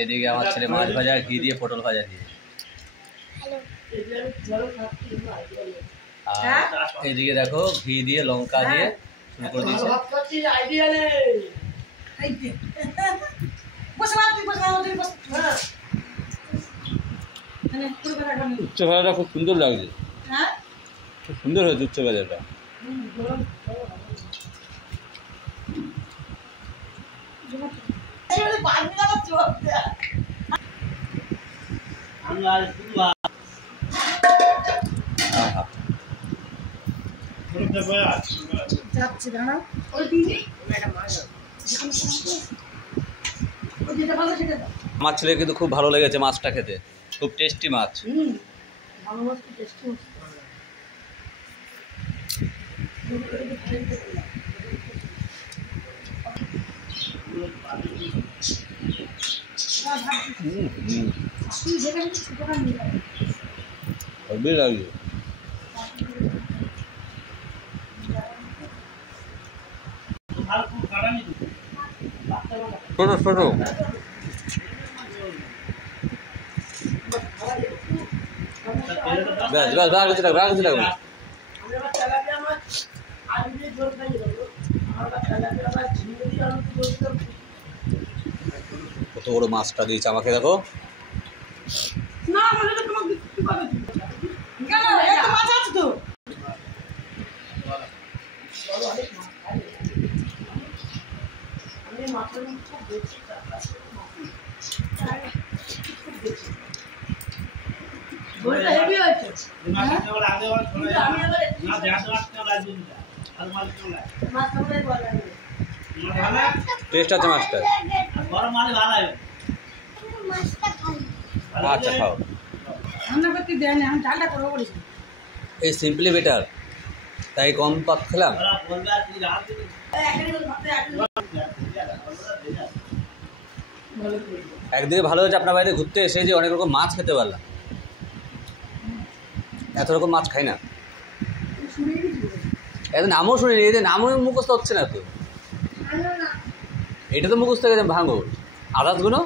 এদিকে আমার ছেলে মাছ ভাজা ঘি দিয়ে পটল ভাজা দিয়ে, আর এদিকে দেখো ঘি দিয়ে লঙ্কা দিয়ে শুরু করে দিয়েছে। উচ্চ ভাজাটা খুব সুন্দর লাগছে, খুব সুন্দর হয়েছে উচ্চ ভাজাটা। আমার ছেলে কিন্তু খুব ভালো লেগেছে মাছটা খেতে, খুব টেস্টি মাছ। হেভি লাগছে। ছোট ছোট কত বড় মাছটা দিয়েছে আমাকে, দেখো। টেস্ট আছে মাছটা। আচ্ছা খাও, এই সিম্পলি বেটার, তাই কম পাক খেলাম। একদিকে ভালো হয়েছে আপনার বাড়িতে ঘুরতে এসে যে অনেক রকম মাছ খেতে পারলাম, এত রকম মাছ খাই না। এত নামও শুনিনি, এদের নামও মুখস্থ হচ্ছে না তো। এটা তো মুখস্থ গেছে ভাঙর, আদার্সগুলো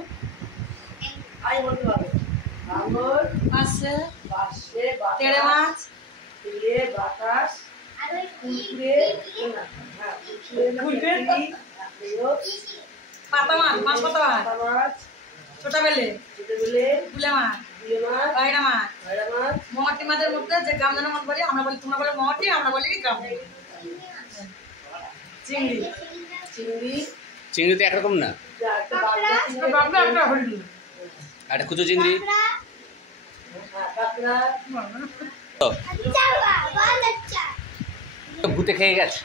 ছোটা বেলে গুলে মাছ, বাইরা মাছ, মহাটি মাছের মধ্যে যে গামদানা মাছ বলি আমরা, বলি তোমরা বলে মহাটি, আমরা বলি গামদানা। চিংড়ি চিংড়ি চিংড়ি তো একরকম না, একটা কুচো চিংড়ি। ভূতে খেয়ে গেছে।